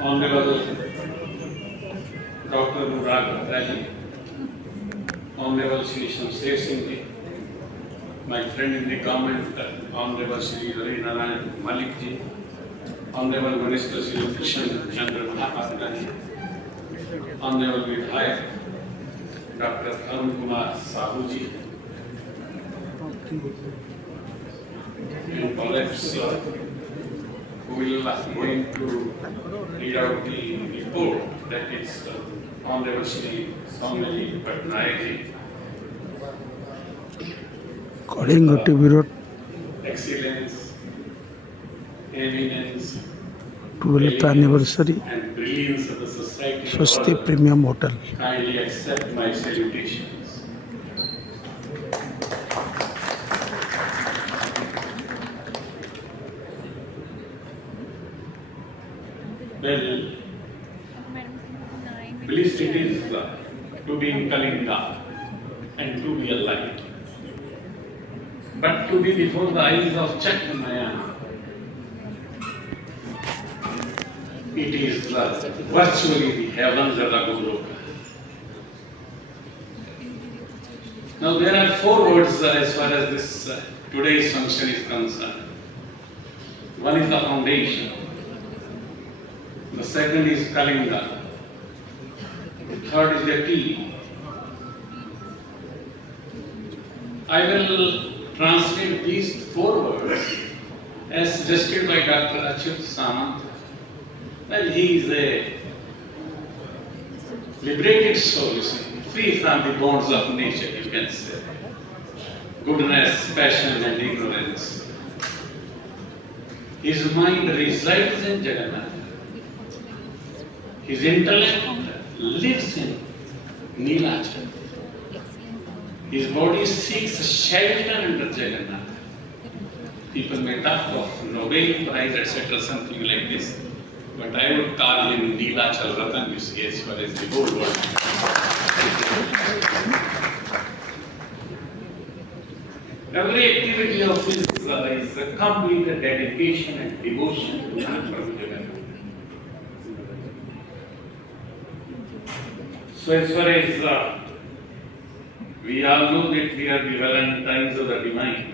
Honorable Dr. Anurag Raji, Honorable Shri Shamsher Singh ji, my friend in the government, Honorable Shri Hari Narayan Malik ji, Honorable Minister Shri Krishan Chandra Mahapatra ji, Honorable Vidhayak Dr. Arun Kumar Sahu ji, and colleagues who will going to read out the report, that is Honorable Shri Soumyaji Patnaik ji, Kalinga TV road excellence, eminence, 12th anniversary and brilliance of the society. स्वस्ति premium hotel Kindly accept my salutations. Well, bliss it is to be in Kalinga and to be alive. But to be before the eyes of Chattanaya, it is virtually the heavens of the Goloka. Now there are 4 words as far as this today's function is concerned. One is the foundation. The second is Kalinga. The third is the key. I will translate these 4 words as suggested by Dr. Achyut Samant. Well, he is a liberated soul, you see, free from the bonds of nature, you can say. Goodness, passion and ignorance. His mind resides in Jagannath. His intellect lives in Neelachal. His body seeks shelter under Jagannath. People may talk of Nobel Prize, etc., something like this. But I would call him Neelachal Ratan, you see, as far as the whole world. Every activity of his is a complete dedication and devotion to Lord Jagannath. So as far as we all know that we are the Valentines of the Divine,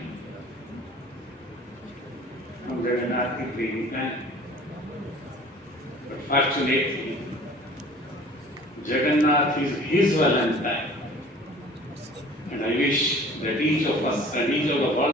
हम जगन्नाथ की प्रेमिका हैं, but fortunately, Jagannath is his Valentine, and I wish that each of us and each of the world